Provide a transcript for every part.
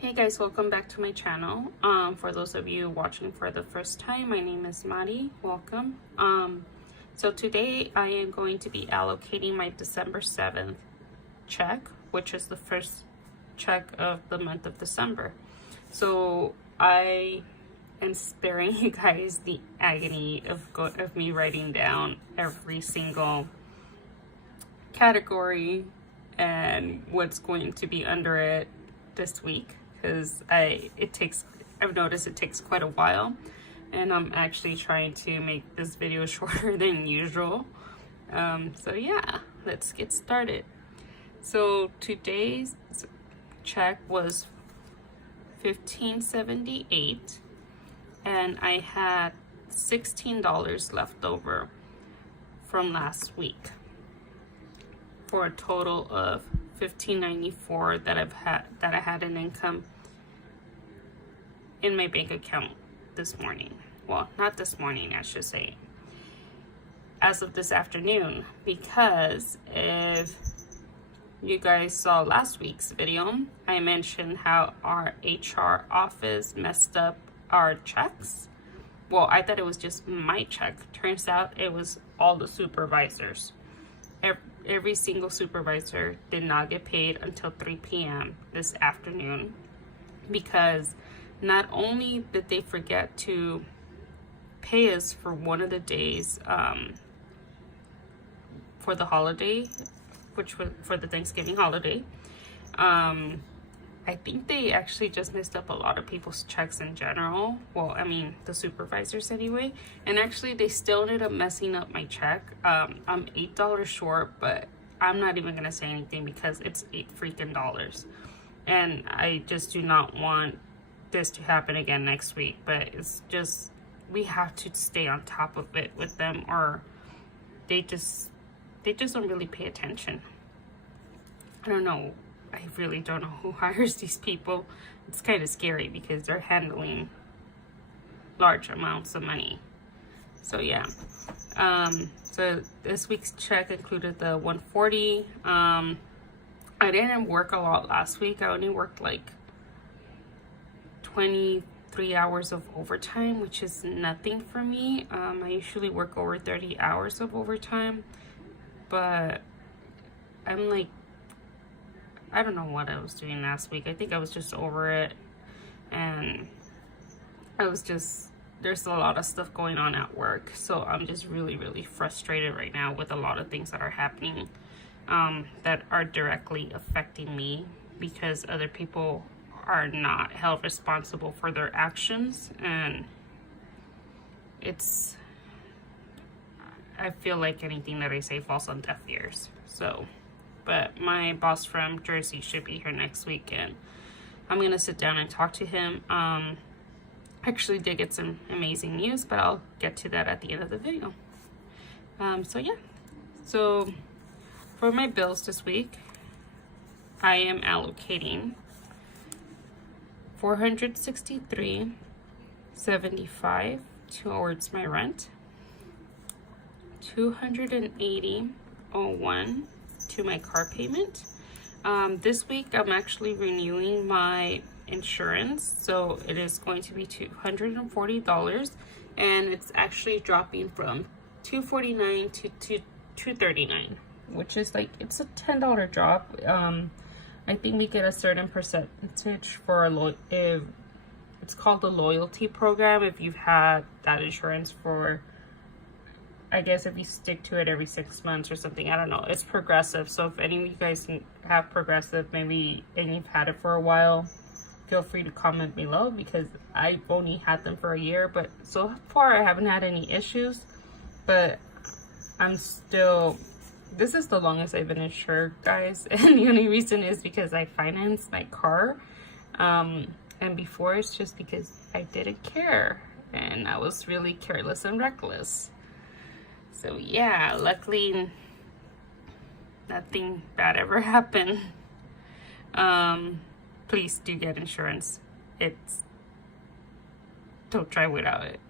Hey guys, welcome back to my channel. For those of you watching for the first time, my name is Mari. Welcome. So today I am going to be allocating my December 7th check, which is the first check of the month of December. So I am sparing you guys the agony of me writing down every single category and what's going to be under it this week, because I've noticed it takes quite a while, and I'm actually trying to make this video shorter than usual. So yeah, let's get started. So today's check was $15.78, and I had $16 left over from last week for a total of $15.94 that I had an income in my bank account this morning. Well, not this morning, I should say, as of this afternoon, because if you guys saw last week's video, I mentioned how our HR office messed up our checks. Well, I thought it was just my check. Turns out it was all the supervisors. Every single supervisor did not get paid until 3 p.m. this afternoon, because not only did they forget to pay us for one of the days for the holiday, which was for the Thanksgiving holiday. I think they actually just messed up a lot of people's checks in general. Well, I mean, the supervisors anyway. And actually, they still ended up messing up my check. I'm $8 short, but I'm not even going to say anything because it's $8 freaking dollars. And I just do not want this to happen again next week. But it's just, we have to stay on top of it with them, or they just don't really pay attention. I don't know. I really don't know who hires these people. It's kind of scary because they're handling large amounts of money. So yeah. So this week's check included the $140. I didn't work a lot last week. I only worked like 23 hours of overtime, which is nothing for me. I usually work over 30 hours of overtime, but I'm like, I don't know what I was doing last week. I think I was just over it, and there's a lot of stuff going on at work. So I'm just really, really frustrated right now with a lot of things that are happening that are directly affecting me, because other people are not held responsible for their actions. And I feel like anything that I say falls on deaf ears. So, but my boss from Jersey should be here next week, and I'm going to sit down and talk to him. Actually did get some amazing news, but I'll get to that at the end of the video. So yeah. So for my bills this week, I am allocating $463.75 towards my rent, $280.01 to my car payment. This week I'm actually renewing my insurance, so it is going to be $240, and it's actually dropping from $249 to $239, which is like, it's a $10 drop. I think we get a certain percentage for if it's called the loyalty program, if you've had that insurance for, I guess, if you stick to it every 6 months or something. I don't know. It's Progressive. So if any of you guys have Progressive, maybe, and you've had it for a while, feel free to comment below, because I've only had them for a year, but so far I haven't had any issues. But this is the longest I've been insured, guys. And the only reason is because I financed my car. And before, it's just because I didn't care, and I was really careless and reckless. So yeah, luckily nothing bad ever happened. Please do get insurance. Don't try without it.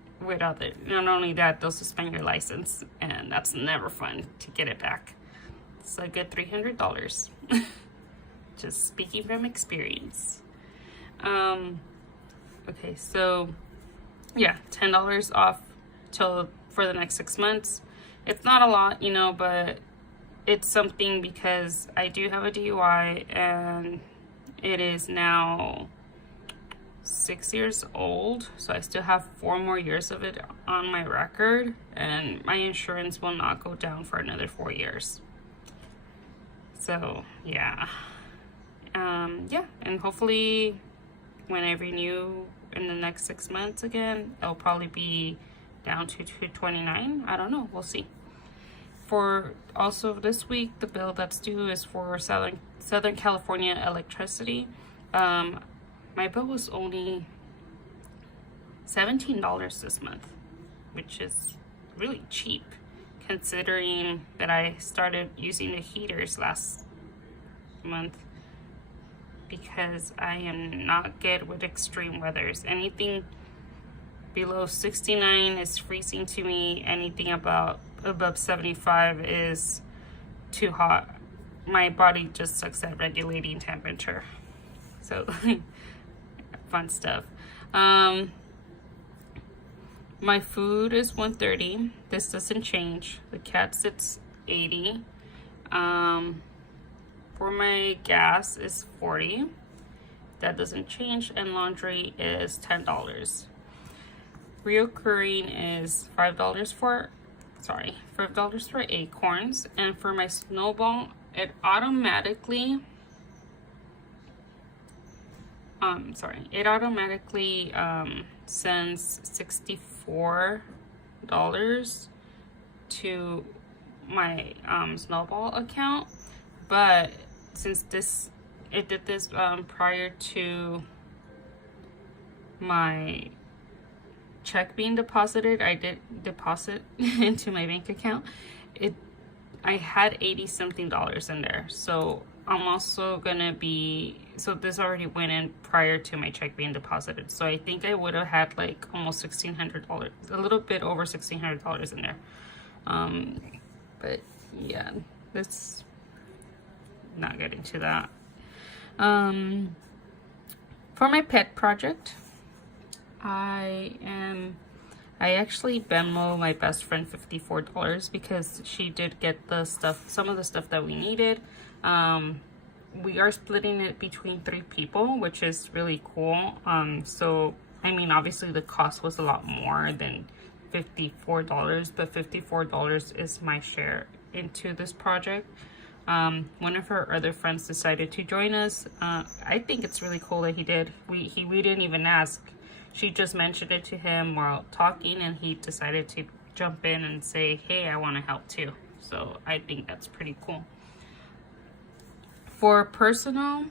Not only that, they'll suspend your license, and that's never fun to get it back. It's a good $300. Just speaking from experience. Okay, so yeah, $10 off till for the next 6 months. It's not a lot, you know, but it's something because I do have a DUI and it is now 6 years old, so I still have 4 more years of it on my record, and my insurance will not go down for another 4 years. So yeah, yeah, and hopefully when I renew in the next 6 months again, it'll probably be down to $229. I don't know, we'll see. For also this week, the bill that's due is for Southern California electricity. My bill was only $17 this month, which is really cheap considering that I started using the heaters last month because I am not good with extreme weathers. Anything below 69 is freezing to me. Anything above 75 is too hot. My body just sucks at regulating temperature. So fun stuff. My food is $130. This doesn't change. The cat sits $80. For my gas is $40. That doesn't change. And laundry is $10. Reoccurring is $5 for acorns. And for my snowball, it automatically sends $64 to my snowball account, but since it did this prior to my check being deposited, I did deposit into my bank account. I had $80 something in there, so I'm also gonna be, so this already went in prior to my check being deposited, so I think I would have had like almost $1,600, a little bit over $1,600 in there. But yeah, let's not get into that. For my pet project, I actually Venmo my best friend $54 because she did get some of the stuff that we needed. We are splitting it between 3 people, which is really cool. So I mean, obviously the cost was a lot more than $54, but $54 is my share into this project. One of her other friends decided to join us. I think it's really cool that he did. We didn't even ask. She just mentioned it to him while talking, and he decided to jump in and say, hey, I want to help too. So I think that's pretty cool. For personal,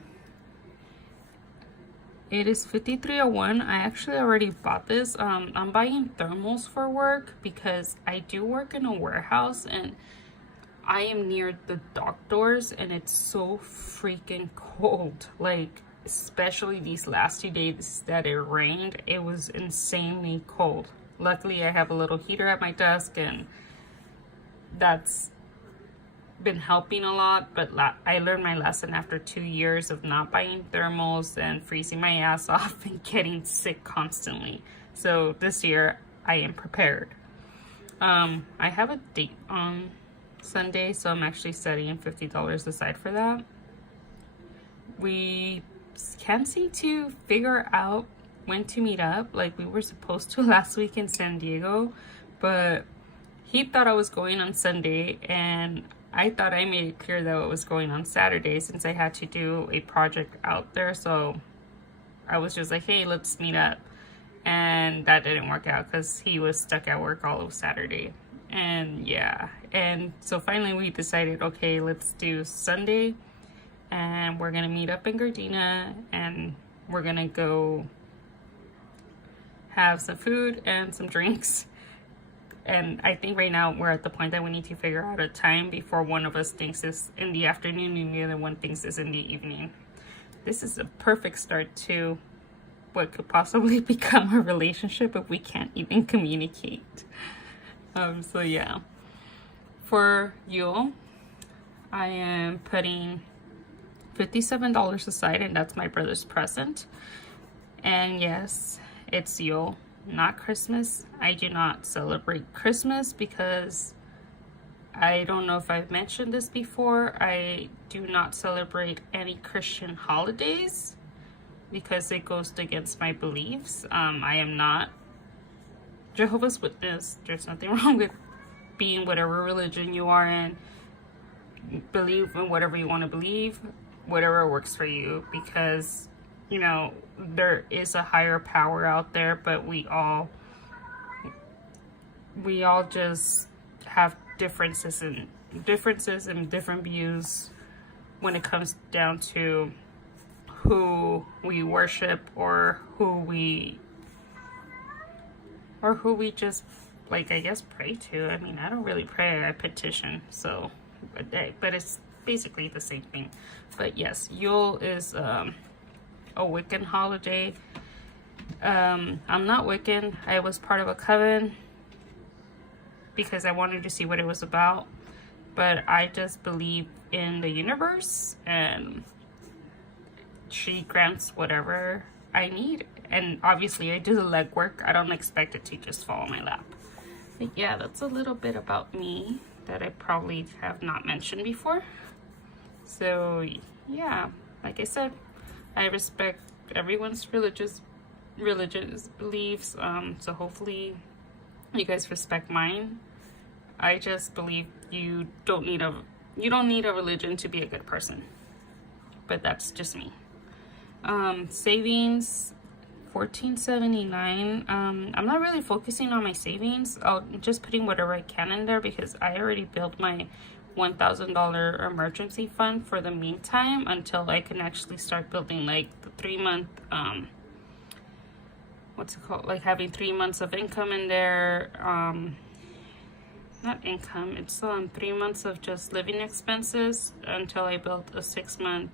it is $53.01. I actually already bought this. I'm buying thermals for work because I do work in a warehouse and I am near the dock doors and it's so freaking cold. Like, especially these last 2 days that it rained, it was insanely cold. Luckily, I have a little heater at my desk and that's been helping a lot, but I learned my lesson after 2 years of not buying thermals and freezing my ass off and getting sick constantly. So this year I am prepared. I have a date on Sunday, so I'm actually setting $50 aside for that. We can't seem to figure out when to meet up. Like, we were supposed to last week in San Diego, but he thought I was going on Sunday and I thought I made it clear that it was going on Saturday since I had to do a project out there. So I was just like, hey, let's meet up. And that didn't work out because he was stuck at work all of Saturday. And yeah, and so finally we decided, okay, let's do Sunday and we're gonna meet up in Gardena and we're gonna go have some food and some drinks. And I think right now we're at the point that we need to figure out a time before one of us thinks it's in the afternoon and the other one thinks it's in the evening. This is a perfect start to what could possibly become a relationship if we can't even communicate. So yeah, for Yule, I am putting $57 aside, and that's my brother's present. And yes, it's Yule, not Christmas. I do not celebrate Christmas because I don't know if I've mentioned this before. I do not celebrate any Christian holidays because it goes against my beliefs. I am not Jehovah's Witness. There's nothing wrong with being whatever religion you are in. Believe in whatever you want to believe, whatever works for you, because you know there is a higher power out there, but we all just have differences and different views when it comes down to who we worship or who we just, like, I guess pray to. I mean, I don't really pray, I petition, so but it's basically the same thing. But yes, Yule is a Wiccan holiday. I'm not Wiccan. I was part of a coven because I wanted to see what it was about, but I just believe in the universe and she grants whatever I need. And obviously I do the legwork. I don't expect it to just fall in my lap. But yeah, that's a little bit about me that I probably have not mentioned before. So yeah, like I said, I respect everyone's religious beliefs. So hopefully you guys respect mine. I just believe you don't need a religion to be a good person. But that's just me. Savings, $14.79. I'm not really focusing on my savings. I'm just putting whatever I can in there because I already built my $1,000 emergency fund for the meantime until I can actually start building like the 3-month what's it called, like having 3 months of income in there. Not income, it's 3 months of just living expenses until I built a 6-month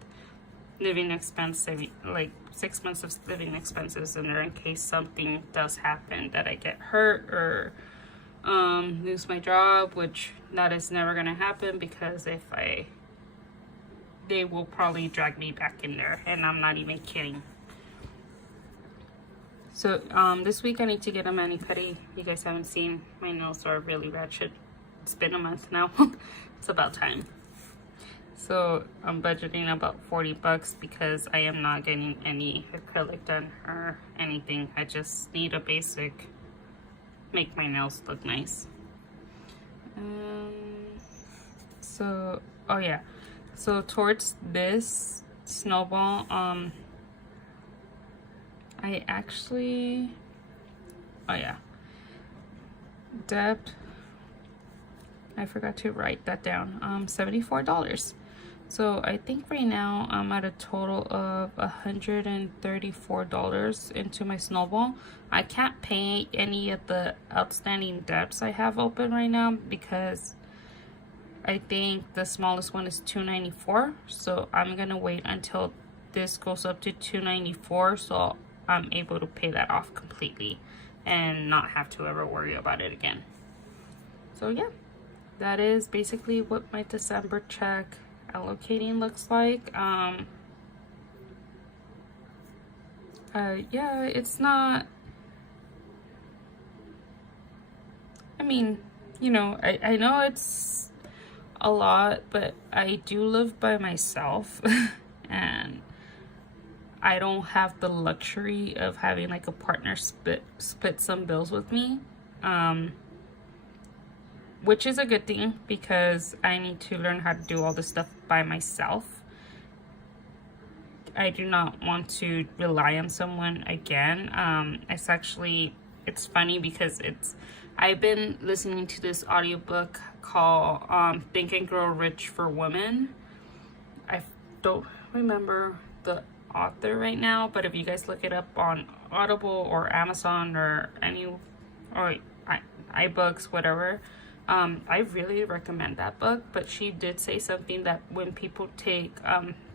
living expense saving, like 6 months of living expenses in there in case something does happen, that I get hurt or lose my job, which that is never gonna happen because they will probably drag me back in there, and I'm not even kidding. So this week I need to get a mani-pedi. You guys haven't seen, my nails are really ratchet. It's been a month now. It's about time. So I'm budgeting about $40 because I am not getting any acrylic done or anything. I just need a basic, make my nails look nice. So, oh yeah. So towards this snowball, I actually, oh yeah, debt, I forgot to write that down, $74. So I think right now I'm at a total of $134 into my snowball. I can't pay any of the outstanding debts I have open right now because I think the smallest one is $294. So I'm gonna wait until this goes up to $294 so I'm able to pay that off completely and not have to ever worry about it again. So yeah, that is basically what my December check allocating looks like. Yeah, it's not, I mean, you know, I know it's a lot, but I do live by myself and I don't have the luxury of having like a partner split some bills with me, which is a good thing because I need to learn how to do all this stuff by myself. I do not want to rely on someone again. It's funny because I've been listening to this audiobook called Think and Grow Rich for Women. I don't remember the author right now, but if you guys look it up on Audible or Amazon or iBooks, whatever, I really recommend that book. But she did say something that when people take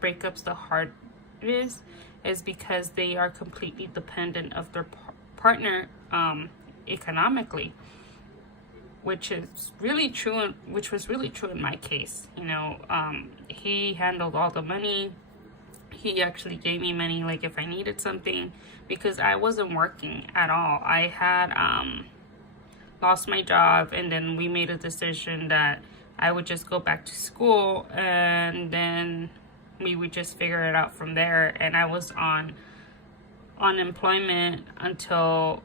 breakups, the hardest is because they are completely dependent of their partner economically, which is really true, which was really true in my case. You know, he handled all the money. He actually gave me money, like if I needed something, because I wasn't working at all. I had lost my job, and then we made a decision that I would just go back to school, and then we would just figure it out from there. And I was on unemployment until,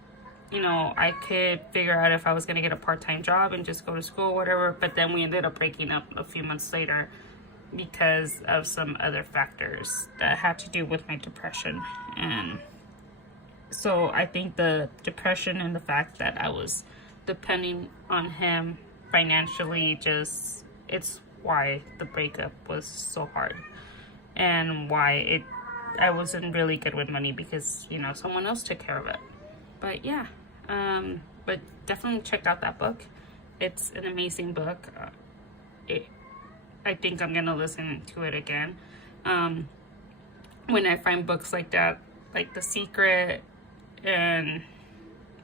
you know, I could figure out if I was going to get a part-time job and just go to school, whatever. But then we ended up breaking up a few months later because of some other factors that had to do with my depression. And so I think the depression and the fact that I was depending on him financially, just, it's why the breakup was so hard, and why I wasn't really good with money, because, you know, someone else took care of it. But yeah, but definitely check out that book. It's an amazing book. I think I'm gonna listen to it again when I find books like that, like The Secret, and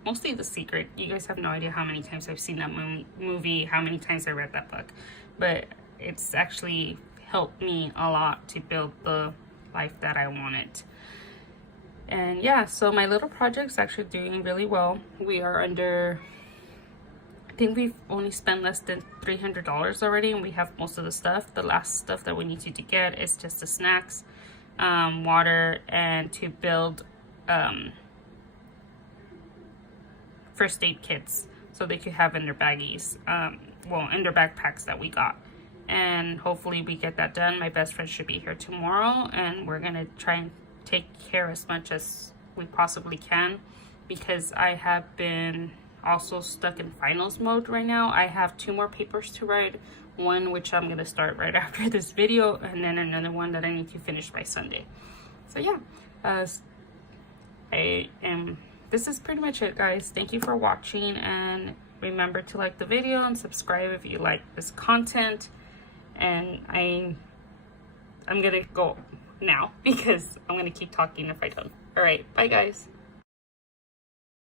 mostly The Secret. You guys have no idea how many times I've seen that movie, how many times I read that book. But it's actually helped me a lot to build the life that I wanted. And yeah, so my little project's actually doing really well. We are under, I think we've only spent less than $300 already, and we have most of the stuff. The last stuff that we need to get is just the snacks, water, and to build first aid kits so they could have in their baggies, well, in their backpacks that we got. And hopefully we get that done. My best friend should be here tomorrow, and we're gonna try and take care as much as we possibly can, because I have been also stuck in finals mode right now. I have 2 more papers to write, one which I'm gonna start right after this video, and then another one that I need to finish by Sunday. So yeah, this is pretty much it, guys. Thank you for watching, and remember to like the video and subscribe if you like this content. And I'm gonna go now because I'm gonna keep talking if I don't. All right, bye guys.